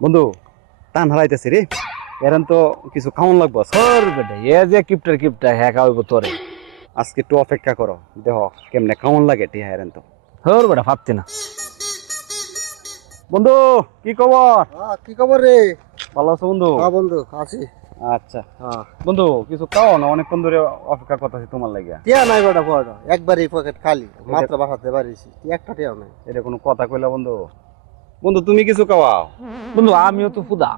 বন্ধু টান হারাইতেছি রে, এরম তো কিছু খাওয়ান লাগবো। তোর বেটা এ যে কিপটা হ্যাঁ খাওয়াইব তোরে। আজকে একটু অপেক্ষা করো, দেহ কেমনে খাওয়ান লাগে টিহা এরেন তো। তোর বেটা ভাবছি না। বন্ধু কি খবর? কি খবর রে? ভালো আছো বন্ধু? হ্যাঁ বন্ধু আছি। আচ্ছা বন্ধু কিছু খাও না, অনেকক্ষণ ধরে অপেক্ষা করতেছি তোমার লাগিয়া। টিয়া নাই বেটা বড়, একবারই পকেট খালি, মাত্র বাসাতে পারিছি, একটা টিয়া নাই। এটা কোনো কথা কইলা বন্ধু? বন্ধু তুমি কিছু খাওয়াও। বন্ধু আমিও তো ফুদা,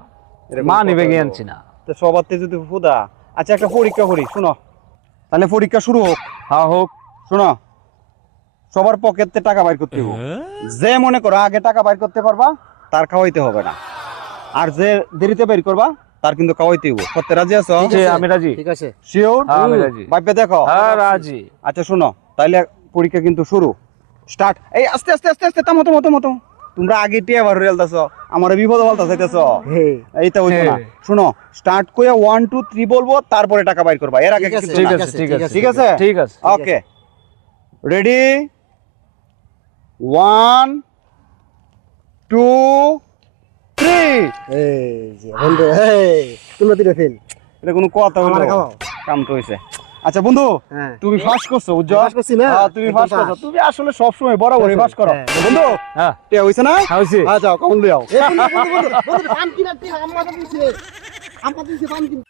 এরকম মা কথা নিবে হইলো। আনছি না। তো সবার থেকে যদি ফুদা। আচ্ছা একটা পরীক্ষা করি, শুনো তাহলে পরীক্ষা শুরু হোক। হ্যাঁ হোক। শোনো, সবার পকেটে টাকা বাইর করতে হবে। যে মনে করো আগে টাকা বাইর করতে পারবা তার খাওয়াইতে হবে না, আর যে দেরিতে বাইর করবা তার কিন্তু খাওয়াইতে হবে। করতে রাজি আছো? জি, আমি রাজি। ঠিক আছে। শিওর? হ্যাঁ, আমি রাজি। ভাইবে দেখো। হ্যাঁ রাজি। আচ্ছা শোনো, তাইলে পরীক্ষা কিন্তু শুরু, স্টার্ট। এই আস্তে আস্তে আস্তে আস্তে, থামো থামো থামো থামো। তোমরা আগে টিয়া বার রেলতাছ, আমার বিপদ বলতা চাইতেছ। এইটা হইতো না। শুনো, স্টার্ট কইয়া 1 2 3 বলবো, তারপরে টাকা বাইর করবা, এর আগে ঠিক আছে, কিছু ঠিক না। আছে ঠিক আছে ঠিক আছে? ঠিক আছে। Okay ready, 1 2 3। এই যে বন্ধু, এই তোমরা দুটো ফেল। এটা কোনো কথা হইলো? আমারে খাওয়াও। কাম তো হইছে। আচ্ছা বন্ধু, হ্যাঁ তুমি ফার্স্ট করছো উজ্জ্বল। পাস করছি না? তুমি একদম ফার্স্ট করছো, পাস। তুমি আসলে সব সময় বরাবরই ফার্স্ট করো। হ্যাঁ। বন্ধু হ্যাঁ টিয়া হইছে না? হইছে। যাও কাউন লিয়াও। এই বন্ধু বন্ধু বন্ধু বন্ধু পান কিনা টিয়া আম্মা দিছে। আম্মা দিছে পান কিনা।